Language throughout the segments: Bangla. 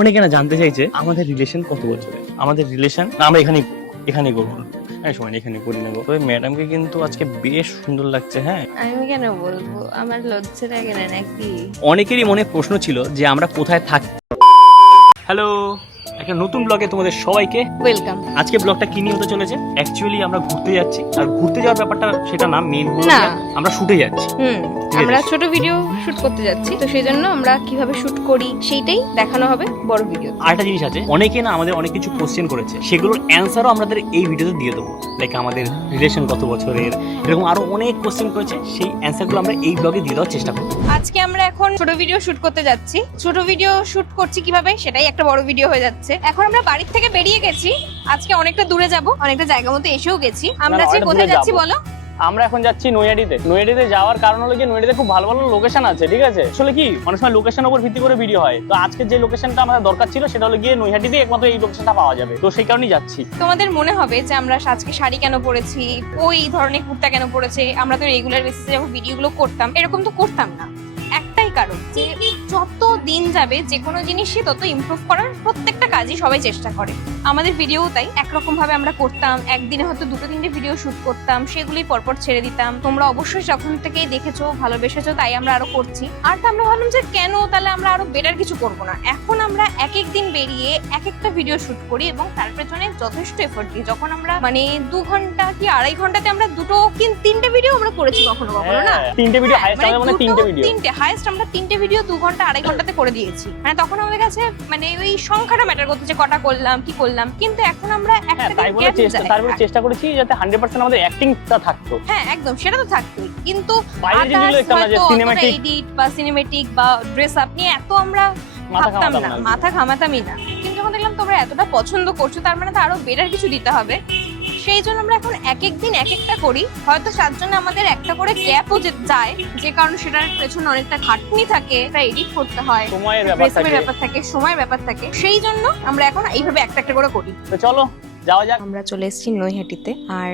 অনেকে না জানতে চাইছে আমাদের রিলেশন কত বছরের। আমাদের রিলেশন আমরা এখানেই করবো না, হ্যাঁ সময় এখানে করে নেবো। তবে ম্যাডামকে কিন্তু আজকে বেশ সুন্দর লাগছে। হ্যাঁ, আমি কেন বলবো, আমার লজ্জা লাগে না নাকি? অনেকেরই মনে প্রশ্ন ছিল যে আমরা কোথায় থাকি। হ্যালো, একটা নতুন ব্লগে তোমাদের সবাইকে ওয়েলকাম। আজকে ব্লগটা কি নিয়ে হতে চলেছে, অ্যাকচুয়ালি আমরা ঘুরতে যাচ্ছি। আর ঘুরতে যাওয়ার ব্যাপারটা সেটা না, মেইন হলো না। যে আমরা শুটে যাচ্ছি। ঠিক আছে। আমরা ছোট ভিডিও শুট করতে যাচ্ছি, তো সেই জন্য আমরা কিভাবে শুট করি সেইটাই দেখানো হবে বড় ভিডিও। আরেকটা জিনিস আছে, অনেকে না আমাদের অনেক কিছু কোশ্চেন করেছে, সেগুলোর অ্যান্সারও আমাদের এই ভিডিওতে দিয়ে দেবো। লাইক আমাদের রিলেশন কত বছরের, এরকম আরো অনেক কোশ্চেন করেছে, সেই অ্যান্সারগুলো আমরা এই ব্লগে দিয়ে দেওয়ার চেষ্টা করবো। আজকে আমরা এখন ছোট ভিডিও শুট করতে যাচ্ছি। ছোট ভিডিও শুট করছি কিভাবে সেটাই একটা বড় ভিডিও হয়ে যাচ্ছে। এখন আমরা বাড়ির থেকে বেরিয়ে গেছি, আজকে অনেকটা দূরে যাব, অনেকটা জায়গা মতো এসেও গেছি। আমরা যে কোথায় যাচ্ছি বলো? আমরা এখন যাচ্ছি নৈহাটিতে। নৈহাটিতে যাওয়ার কারণ হলো কি, নৈহাটিতে খুব ভালো ভালো লোকেশন আছে। ঠিক আছে, আসলে কি অনেক সময় লোকেশনের উপর ভিত্তি করে ভিডিও হয়। তো আজকে যে লোকেশনটা আমাদের দরকার ছিল সেটা হলো গিয়ে নৈহাটিতে একমাত্র এই লোকেশনটা পাওয়া যাবে। তো সেই কারণেই যাচ্ছি। তোমাদের মনে হবে যে আমরা আজকে শাড়ি কেন পরেছি, ওই ধরনের কুর্তা কেন পরেছে, আমরা তো রেগুলার বেসিসে যখন ভিডিওগুলো করতাম এরকম তো করতাম না। একটাই কারণ যে যত দিন যাবে যে কোনো জিনিসই তত ইমপ্রুভ করার প্রত্যেকটা কাজই সবাই চেষ্টা করে। আমাদের ভিডিও তাই একরকম ভাবে আমরা করতাম, একদিনে হয়তো 2-3টে ভিডিও শুট করতাম, সেগুলোই পরপর ছেড়ে দিতাম। তোমরা অবশ্যই যখন থেকেই দেখেছো, ভালোবেসেছো, তাই আমরা আরো করছি। আর তো আমরা ভাবলাম যে কেন তাহলে আমরা আরো বেটার কিছু করব না। এখন আমরা এক এক দিন বেরিয়ে এক একটা ভিডিও শুট করি এবং তার পেছনে যথেষ্ট এফোর্ট দিই। যখন আমরা 2 ঘন্টা কি 2.5 ঘন্টাতে আমরা 2-3টে ভিডিও আমরা করেছি কখনো কখনো না। 3টে ভিডিও হাইস্ট, আমাদের মানে 3টে ভিডিও। 3টে হাইস্ট আমরা 3টে ভিডিও 2 ঘন্টা 2.5 ঘন্টাতে করে দিয়েছি। তখন আমাদের কাছে ওই সংখ্যাটা ম্যাটার করতো যে কটা করলাম কি করলাম। কিন্তু এখন আমরা একটা তাই বলে চেষ্টা করেছি যাতে 100% আমাদের অ্যাক্টিংটা থাকতো। হ্যাঁ একদম, সেটা তো থাকতোই। কিন্তু বাইরের জিনিসগুলো দেখতাম না, যে সিনেম্যাটিক এডিট বা সিনেম্যাটিক বা ড্রেস আপ নিয়ে এত আমরা ভাবতাম না, মাথা ঘামাতামই না। কিন্তু যখন দেখলাম তোমরা এতটা পছন্দ করছো, তার মানে তো আরো বেটার কিছু দিতে হবে। সেই জন্য আমরা এখন এক এক দিন এক একটা করি। হয়তো তার জন্য আমাদের একটা করে গ্যাপও যায়, যে কারণে সেটার পেছনে অনেকটা খাটনি থাকে, এটা এডিট করতে হয়, সময়ের ব্যাপার থাকে, সময়ের ব্যাপার থাকে। সেই জন্য আমরা এখন এইভাবে একটা একটা করে করি। তো চলো যাওয়া যাক। আমরা চলে এসেছি নৈহাটিতে, আর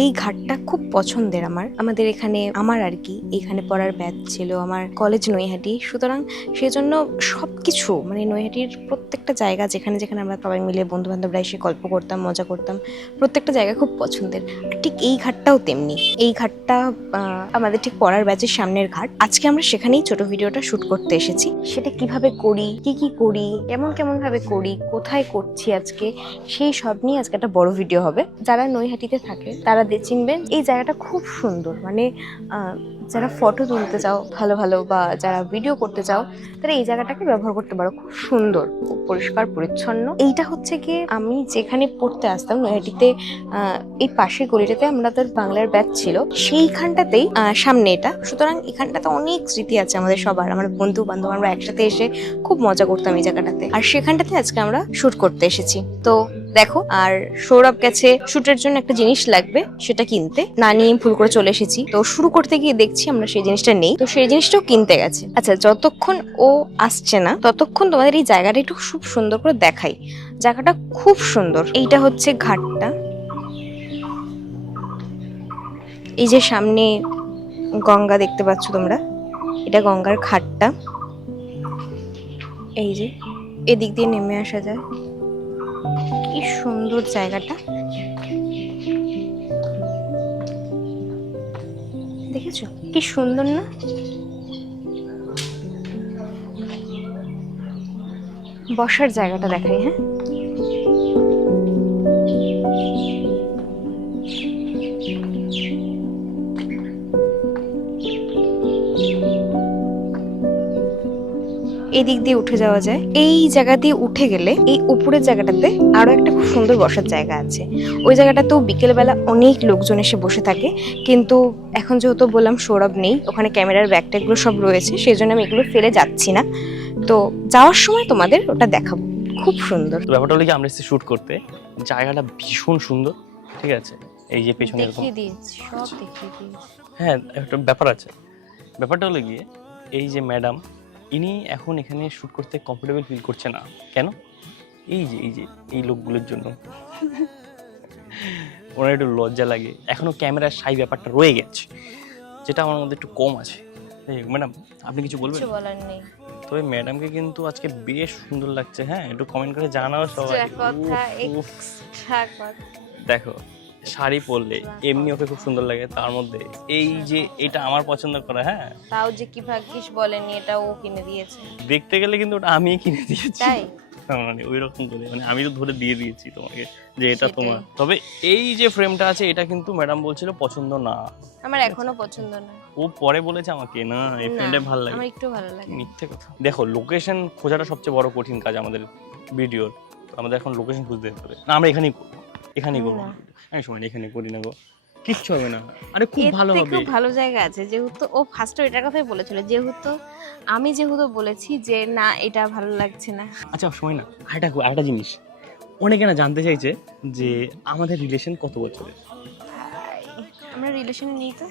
এই ঘাটটা খুব পছন্দের আমাদের এখানে আমার আর কি এখানে পড়ার ব্যাচ ছিল, আমার কলেজ নৈহাটি। সুতরাং সেজন্য সবকিছু নৈহাটির প্রত্যেকটা জায়গা যেখানে যেখানে আমরা সবাই মিলে বন্ধু বান্ধবরা এসে গল্প করতাম, মজা করতাম, প্রত্যেকটা জায়গা খুব পছন্দের। আর ঠিক এই ঘাটটাও তেমনি। এই ঘাটটা আমাদের ঠিক পড়ার ব্যাচের সামনের ঘাট। আজকে আমরা সেখানেই ছোট ভিডিওটা শুট করতে এসেছি। সেটা কিভাবে করি, কি করি, কেমন ভাবে করি, কোথায় করছি আজকে, সেই সব নিয়ে আজকে একটা বড় ভিডিও হবে। যারা নৈহাটিতে থাকে তারা চিনবেন, এই জায়গাটা খুব সুন্দর। যারা ফটো তুলতে চাও ভালো ভালো বা যারা ভিডিও করতে চাও, তারা এই জায়গাটাকে ব্যবহার করতে পারো। খুব সুন্দর, খুব পরিষ্কার পরিচ্ছন্ন। এইটা হচ্ছে গিয়ে আমি যেখানে পড়তে আসতাম নৈহাটিতে, এই পাশের গলিটাতে আমাদের বাংলার ব্যাচ ছিল, সেইখানটাতেই সামনে এটা। সুতরাং এখানটাতে অনেক স্মৃতি আছে আমাদের সবার, আমার বন্ধু বান্ধব, আমরা একসাথে এসে খুব মজা করতাম এই জায়গাটাতে। আর সেখানটাতে আজকে আমরা শুট করতে এসেছি। তো দেখো, আর সৌরভ গেছে শুটের জন্য একটা জিনিস লাগবে, সেটা কিনতে না নিয়ে ভুল করে চলে এসেছি। তো শুরু করতে গিয়ে দেখছি আমরা সেই জিনিসটা নেই, তো সেই জিনিসটাও কিনতে গেছে। আচ্ছা, যতক্ষণ ও আসছে না ততক্ষণ তোমাদের এই জায়গাটা একটু খুব সুন্দর করে দেখাই। জায়গাটা খুব সুন্দর। এইটা হচ্ছে ঘাটটা, এই যে সামনে গঙ্গা দেখতে পাচ্ছ তোমরা, এটা গঙ্গার ঘাটটা। এই যে এদিক দিয়ে নেমে আসা যায়, কি সুন্দর জায়গাটা, দেখেছো কি সুন্দর না? বসার জায়গাটা দেখাই। হ্যাঁ, এই দিক দিয়ে উঠে যাওয়া যায়। এই জায়গা দিয়ে উঠে গেলে এই উপরের জায়গাটাতে আরো একটা খুব সুন্দর বসার জায়গা আছে। ওই জায়গাটাতেও বিকেলবেলা অনেক লোকজন এসে বসে থাকে, কিন্তু এখন যেহেতু বললাম সৌরভ নেই, ওখানে ক্যামেরার ব্যাগট্যাগুলো সব রয়েছে, সেই জন্য আমি এগুলো ফেলে যাচ্ছি না। তো যাওয়ার সময় তোমাদের ওটা দেখাবো, খুব সুন্দর। তো ব্যাপারটা হলো কি, আমরা এসেছি শুট করতে, জায়গাটা ভীষণ সুন্দর। ঠিক আছে, এই যে পেছনে এরকম দেখিয়ে দিয়েছি, সব দেখিয়ে দিয়েছি। হ্যাঁ, একটা ব্যাপার আছে। ব্যাপারটা হলো গিয়ে এই যে ম্যাডাম, ইনি এখন এখানে শুট করতে কমফোর্টেবল ফিল করছে না। কেন? এই লোকগুলোর জন্য। ওনার একটু লজ্জা লাগে, এখনো ক্যামেরার সাই ব্যাপারটা রয়ে গেছে, যেটা আমার মধ্যে একটু কম আছে। ম্যাডাম, আপনি কিছু বলবেন? কিছু বলার নেই। তবে ম্যাডামকে কিন্তু আজকে বেশ সুন্দর লাগছে। হ্যাঁ, একটু কমেন্ট করে জানাও সবাই। দেখো শাড়ি পরলে এমনি ওকে খুব সুন্দর লাগে, তার মধ্যে এই যে এটা আমার পছন্দ করা। হ্যাঁ, তাও যে কি ভাগ্যিস বলেনি, এটা ও কিনে দিয়েছে। দেখতে গেলে কিন্তু ওটা আমিই কিনে দিয়েছি। তাই মানে ওই রকম করে, মানে আমি তো ধরে দিয়ে দিয়েছি তোমাকে যে এটা সেটাই। তোমার। তবে এই যে ফ্রেমটা আছে এটা কিন্তু ম্যাডাম বলছিল পছন্দ না। আমার এখনো পছন্দ না। ও পরে বলেছে আমাকে না এই ফ্রেমটা ভালো লাগে। আমার একটু ভালো লাগে। মিথ্যে কথা। দেখো লোকেশন খোঁজাটা সবচেয়ে বড় কঠিন কাজ আমাদের ভিডিওর। আমাদের এখন লোকেশন খুঁজতে হবে না, আমরা এখানেই করবো, এখানেই করবো। আমি সময় এখানে করি না গো, কিচ্ছু হবে না। আরে খুব ভালো হবে। খুব ভালো জায়গা আছে, যেহেতু ও ফার্স্টে এটার কথাই বলেছিল, যেহেতু আমি বলেছি যে না এটা ভালো লাগছে না। আচ্ছা সময় না, আরেকটা জিনিস অনেকে না জানতে চাইছে যে আমাদের রিলেশন কত বছরের। আমরা রিলেশন নেই তো।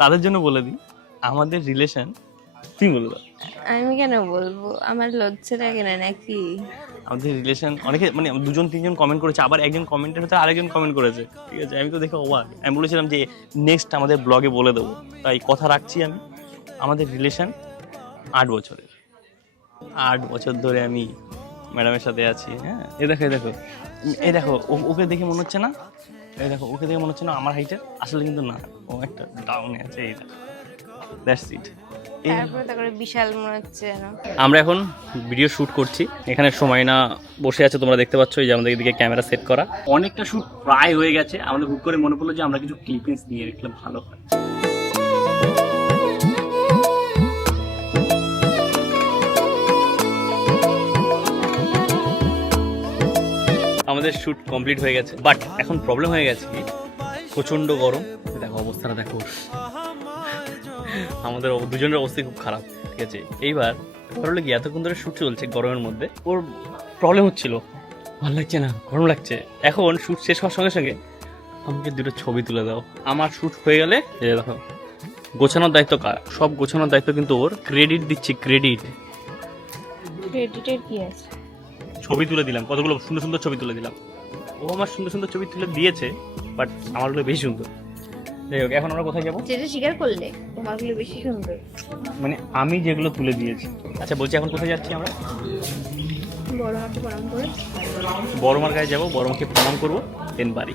তাদের জন্য বলে দিই আমাদের রিলেশন, তুমি বলে দাও। আমি কেন বলবো, আমার লজ্জা লাগে না নাকি? আমাদের রিলেশন অনেকে মানে 2-3জন কমেন্ট করেছে, আবার একজন কমেন্টের হতে আরেকজন কমেন্ট করেছে। ঠিক আছে, আমি তো দেখে অবাক। আমি বলেছিলাম যে নেক্সট আমাদের ব্লগে বলে দেবো, তাই কথা রাখছি আমি। আমাদের রিলেশন 8 বছরের। 8 বছর ধরে আমি ম্যাডামের সাথে আছি। হ্যাঁ, এই দেখো ওকে দেখে মনে হচ্ছে না, এই দেখো ওকে দেখে মনে হচ্ছে না আমার হাইটের, আসলে কিন্তু না, ও একটা ডাউনে আছে। এই দেখো, দ্যাটস ইট। তারপরে বিশাল মনে হচ্ছে না। আমরা এখন ভিডিও শুট করছি, এখানে সময় না বসে আছে, তোমরা দেখতে পাচ্ছ, এই যে আমাদের এদিকে ক্যামেরা সেট করা। অনেকটা শুট প্রায় হয়ে গেছে, আমাদের হুট করে মনে পড়লো যে আমরা কিছু ক্লিপিংস নিয়ে রাখলে ভালো হয়। আমাদের শুট কমপ্লিট হয়ে গেছে, বাট এখন প্রবলেম হয়ে গেছে কি, প্রচন্ড গরম। দেখো অবস্থাটা দেখো, আমাদের দুজনের অবস্থা খুব খারাপ। ঠিক আছে, এইবার হলো কি এতক্ষণ ধরে শুট চলছে গরমের মধ্যে, ওর প্রবলেম হচ্ছিল, ভালো লাগছে না, গরম লাগছে। এখন শুট শেষ হওয়ার সঙ্গে সঙ্গে আমাকে 2টো ছবি তুলে দাও। আমার শুট হয়ে গেলে এই দেখো গোছানোর দায়িত্ব কার, সব গোছানোর দায়িত্ব কিন্তু ওর। ক্রেডিট দিচ্ছি, ক্রেডিটের কি আছে? ছবি তুলে দিলাম, কতগুলো সুন্দর সুন্দর ছবি তুলে দিলাম। ও আমার সুন্দর সুন্দর ছবি তুলে দিয়েছে, বাট আমারগুলো বেশি সুন্দর। যাই হোক, এখন আমরা কোথায় যাবো? যেটা স্বীকার করলে তোমারগুলো বেশি সুন্দর, মানে আমি যেগুলো তুলে দিয়েছি। আচ্ছা বলছি এখন কোথায় যাচ্ছি আমরা? বড় মাকে প্রণাম করে বড় মার কাছে যাবো, বড় মাকে প্রণাম করবো, দেন বাড়ি।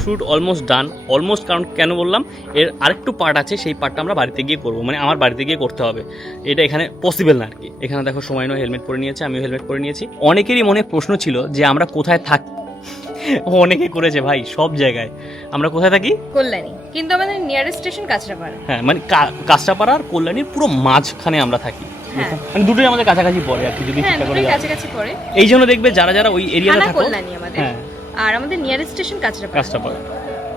Shoot almost done, almost. কারণ কেন বললাম, এর আরেকটু পার্ট আছে, সেই পার্টটা আমরা বাড়িতে গিয়ে করবো, মানে আমার বাড়িতে গিয়ে করতে হবে। এটা এখানে পসিবল না আর কি। এখানে দেখো সময় নয়, হেলমেট পরে নিয়েছে, আমিও হেলমেট পরে নিয়েছি। অনেকেরই মনে প্রশ্ন ছিল যে আমরা কোথায় থাকি। অনেকে করেছে ভাই, সব জায়গায় আমরা কোথায় থাকি? কল্যাণী, কিন্তু আমাদের নিয়ারেস্ট স্টেশন কাঁচরাপাড়া। হ্যাঁ, মানে কাঁচরাপাড়া আর কল্যাণীর পুরো মাঝখানে আমরা থাকি। হ্যাঁ। মানে দুটোই আমাদের কাছাকাছি পড়ে আর কি, যদি হ্যাঁ, ঠিকঠাক করে দুটোই যাও। কাছাকাছি পড়ে। এই জন্য দেখবে যারা যারা ওই এরিয়াতে থাকো, কল্যাণী আমাদের, হ্যাঁ, আর আমাদের নিয়ারেস্ট স্টেশন কাঁচরাপাড়া। কাঁচরাপাড়া।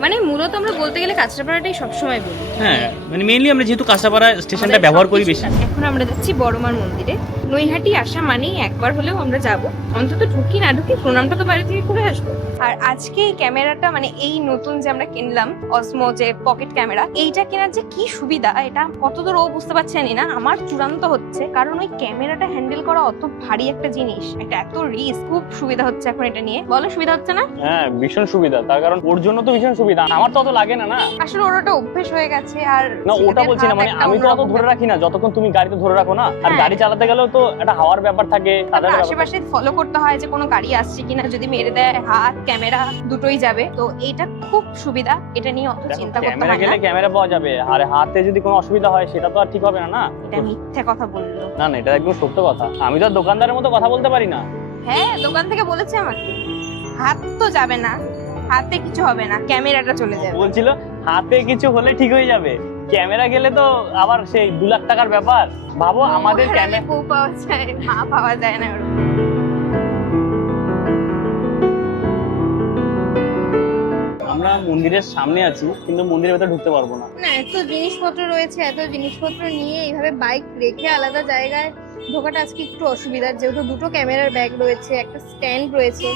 মানে মূলত আমরা বলতে গেলে কাঁচরাপাড়াটাই সবসময় বলি। হ্যাঁ, মানে মেইনলি আমরা যেহেতু কাঁচরাপাড়া স্টেশনটা ব্যবহার করি বেশি। এখন আমরা যাচ্ছি বড়মার মন্দিরে। নৈহাটি আসা মানেই একবার হলেও আমরা যাব, অন্তত ঢুকি না ঢুকি প্রণামটা তো বাড়ি থেকে করে আসবো। আর আজকে এই ক্যামেরাটা, মানে এই নতুন যে আমরা কিনলাম অসমো যে পকেট ক্যামেরা, এইটা কেনার যে কি সুবিধা, এটা কতদূর ও বুঝতে পারছে না, আমার চূড়ান্ত হচ্ছে। কারণ ওই ক্যামেরাটা হ্যান্ডেল করা অত ভারী একটা জিনিস, একটা এত রিস্ক, খুব সুবিধা হচ্ছে এখন এটা নিয়ে। বলো সুবিধা হচ্ছে না? হ্যাঁ, ভীষণ সুবিধা, তার কারণ ওর জন্য তো ভীষণ সুবিধা, আমার তো অত লাগে না। না আসলে ওর ওটা অভ্যেস হয়ে গেছে। আর না, ওটা বলছি না, মানে আমি তো অত ধরে রাখি না যতক্ষণ তুমি গাড়িতে ধরে রাখো না। আর হ্যাঁ। গাড়ি চালাতে গেলেও তো একটা হাওয়ার ব্যাপার থাকে, তাদের ব্যাপার থাকে। আশেপাশে ফলো করতে হয় যে কোনো গাড়ি আসছে কিনা, যদি মেরে দেয় হাত ক্যামেরা দুটোই যাবে। তো এটা খুব সুবিধা, এটা নিয়ে অত দেখো, চিন্তা করতে ক্যামেরা হয় গেলে না। ক্যামেরা পাওয়া যাবে, আর হাতে যদি কোনো অসুবিধা হয় সেটা তো আর ঠিক হবে না। না, এটা মিথ্যে কথা বললো। না না, এটা একদম সত্য কথা। আমি তো আর দোকানদারের মতো কথা বলতে পারি না। হ্যাঁ, দোকান থেকে বলেছে আমাকে হাত তো যাবে না, হাতে কিছু হবে না, ক্যামেরাটা চলে যাবে। বলছিল হাতে কিছু হলে ঠিক হয়ে যাবে, ক্যামেরা গেলে তো আবার সেই 2 লাখ টাকার ব্যাপার। ভাবো আমাদের ক্যামেরা, বউ পাওয়া যায়, মা পাওয়া যায় না। আমরা মন্দিরের সামনে আছি, কিন্তু মন্দিরের ভেতরে ঢুকতে পারবো না। না, এত জিনিসপত্র রয়েছে, এত জিনিসপত্র নিয়ে এইভাবে বাইক রেখে আলাদা জায়গায় ঢোকাটা আজকে একটু অসুবিধার, যেহেতু 2টো ক্যামেরার ব্যাগ রয়েছে, একটা স্ট্যান্ড রয়েছে,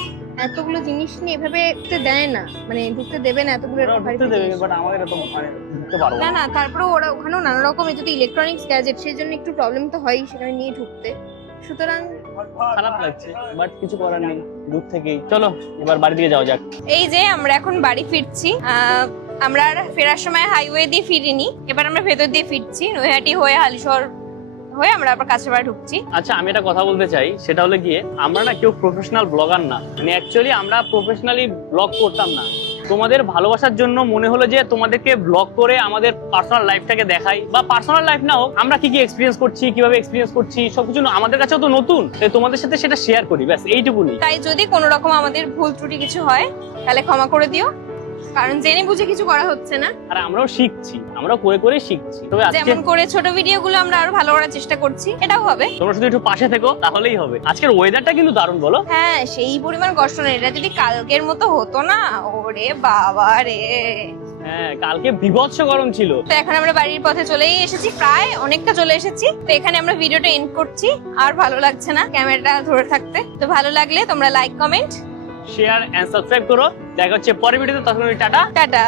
এতগুলো জিনিস নিয়ে এভাবে ঢুকতে দেয় না, মানে ঢুকতে দেবে না এতগুলো ওরা ঢুকতে দেবে, বাট আমাদের তো মানে ঢুকতে পারবো না। না। না, তারপরে ওরা ওখানেও নানা রকম যেহেতু ইলেকট্রনিক্স গ্যাজেট, সেই জন্য একটু প্রবলেম তো হয়ই সেখানে নিয়ে ঢুকতে। সুতরাং খারাপ লাগছে, বাট কিছু করার নেই, দূর থেকেই। চলো এবার বাড়ি দিকে যাওয়া যাক। এই যে আমরা এখন বাড়ি ফিরছি। আমরা আর ফেরার সময় হাইওয়ে দিয়ে ফিরিনি, এবার আমরা ভেতর দিয়ে ফিরছি, নৈহাটি হয়ে হালিশহর হয়ে আমরা আবার কাঁচরাপাড়া ঢুকছি। আচ্ছা, আমি একটা কথা বলতে চাই, সেটা হলো গিয়ে আমরা না কেউ প্রফেশনাল ব্লগার না, মানে অ্যাকচুয়ালি আমরা প্রফেশনালি ব্লগ করতাম না। তোমাদের ভালোবাসার জন্য মনে হলো যে তোমাদেরকে ব্লগ করে আমাদের পার্সোনাল লাইফটাকে দেখাই, বা পার্সোনাল লাইফ না হোক, আমরা কি কি এক্সপিরিয়েন্স করছি, কিভাবে এক্সপিরিয়েন্স করছি, সবকিছু আমাদের কাছেও তো নতুন, তাই তোমাদের সাথে সেটা শেয়ার করি, ব্যাস এইটুকুনি। তাই যদি কোনো রকম আমাদের ভুল ত্রুটি কিছু হয় তাহলে ক্ষমা করে দিও, কারণ জেনে বুঝে কিছু করা হচ্ছে না। আর আমরাও শিখছি, আমরাও করে করে শিখছি। তবে আজকে যেমন করে ছোট ভিডিওগুলো আমরা আরো ভালো করার চেষ্টা করছি, এটাও হবে। তোমরা শুধু একটু পাশে থেকো, তাহলেই হবে। আজকের ওয়েদারটা কিন্তু দারুণ, বলো? হ্যাঁ, সেই পরিমাণ কষ্ট নেই, এটা যদি কালকের মতো হতো না, ওরে বাবা রে। হ্যাঁ, কালকে বিভৎস গরম ছিল। তো এখন আমরা বাড়ির পথে চলেই এসেছি, প্রায় অনেকটা চলে এসেছি। তো এখানে আমরা ভিডিওটা এন্ড করছি, আর ভালো লাগছে না ক্যামেরাটা ধরে থাকতে। তো ভালো লাগলে তোমরা like, comment, share and subscribe করো। দেখা হচ্ছে পরের ভিডিওতে, তখন টাটা। টাটা।